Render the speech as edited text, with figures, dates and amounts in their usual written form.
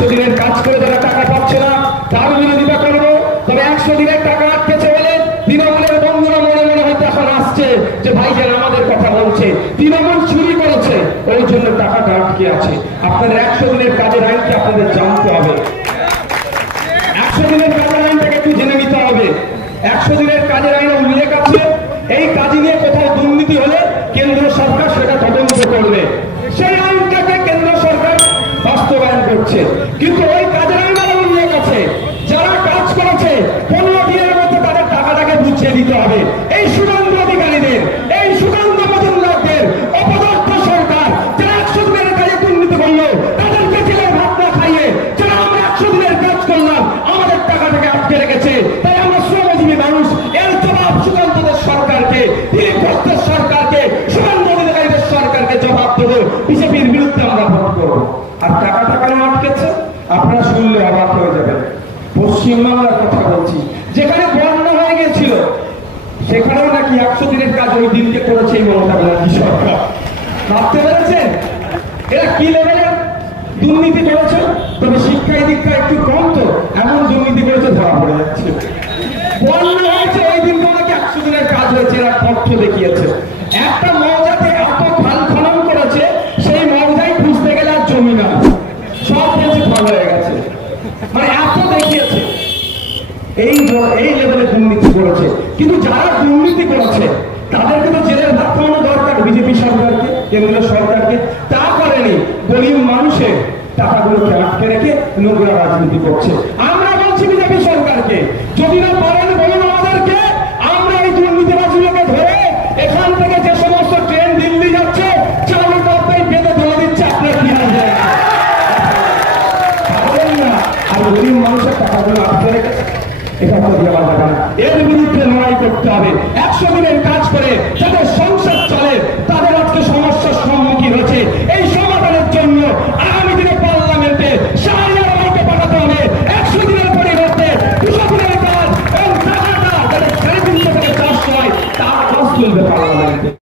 100 দিনের কাজ করে যারা টাকা পাচ্ছে না তার বিরোধিতা করবো। তবে 100 দিনের টাকা আটকেছে বলে তৃণমূলের বন্ধুরা মনে মনে হয়তো এখন আসছে যে ভাইজান আমাদের কথা বলছে, তৃণমূল চুরি করেছে ওই জন্য টাকাটা আটকে আছে। আপনাদের 100 দিনের কাজের আইনকে আপনাদের জানতে হবে। 100 দিনের কাজের আইনটাকে একটু জেনে নিতে হবে। 100 দিনের কাজের আইনে উল্লেখ আছে এই কাজ নিয়ে কোথাও দুর্নীতি হলে কেন্দ্র সরকার সেটা তদন্ত করবে। সেই আইনটাকে কেন্দ্র সরকার বাস্তবায়ন করছে, কিন্তু ওই কাজের আইনে উল্লেখ আছে যারা কাজ করেছে 15 দিনের মধ্যে তাদের টাকাটাকে বুঝিয়ে দিতে হবে। এই সুকান্ত অধিকারীদের, এই সুকান্ত মজুমদারদের অপদার্থ সরকার যারা 100 দিনের কাজে দুর্নীতি করলো তাদেরকে জেলের ভাত না খাইয়ে যারা আমরা 100 দিনের কাজ করলাম আমাদের টাকাটাকে আটকে রেখেছে। তাই আমরা শ্রমজীবী মানুষ এর জবাব সুকান্তদের সরকারকে, দিলীপ ঘোষের সরকারকে, সুকান্ত অধিকারীদের সরকারকে জবাব দেবো। বিজেপির বিরুদ্ধে আমরা ভোট করবো। আর টাকাটা কেন আটকেছে আপনারা শুনলে অবাক হয়ে যাবেন। পশ্চিমবাংলার কথা বলছি, যেখানে বন্যা হয়ে গেছিল সেখানেও নাকি 100 দিনের কাজ ওই দিনকে করেছে এই মমতা ব্যানার্জি সরকার। ভাবতে পেরেছেন এরা কি লেভেলের দুর্নীতি করেছে? তবে শিক্ষায় দীক্ষা একটু কম, তো এমন দুর্নীতি করেছে ধরা পড়ে যাচ্ছে। বন্যা হয়েছে ওই দিন নাকি 100 দিনের কাজ হয়েছে, এরা তথ্য দেখিয়েছে। একটা মৌজাতে এত খাল খনন করেছে সেই মৌজায় খুঁজতে গেলে আর জমি না, সব বলছে ভালো হয়ে গেছে। মানে এত দেখিয়েছে, এই লেভেলে দুর্নীতি করেছে। কিন্তু যারা দুর্নীতি করেছে তাদেরকে তো জেলের ভাত খাওয়ানো দরকার বিজেপি সরকারকে, কেন্দ্রীয় সরকারকে। তা করেনি, গরিব মানুষের টাকাগুলোকে আটকে রেখে নোংরা রাজনীতি করছে। আমরা বলছি বিজেপি সরকারকে, যদি না পারেন বলুন আমাদেরকে, আমরা এই দুর্নীতিবাজগুলোকে ধরে এখান থেকে যে সমস্ত ট্রেন দিল্লি যাচ্ছে চালু করতেই বেঁধে ধরে দিচ্ছে। আপনার কি আসবে না? আর গরিব মানুষের টাকাগুলো আটকে রেখেছে, এটা তো দেওয়া যাবে না। এর বিরুদ্ধে লড়াই করতে হবে। 100 দিনের কাজ করে যাতে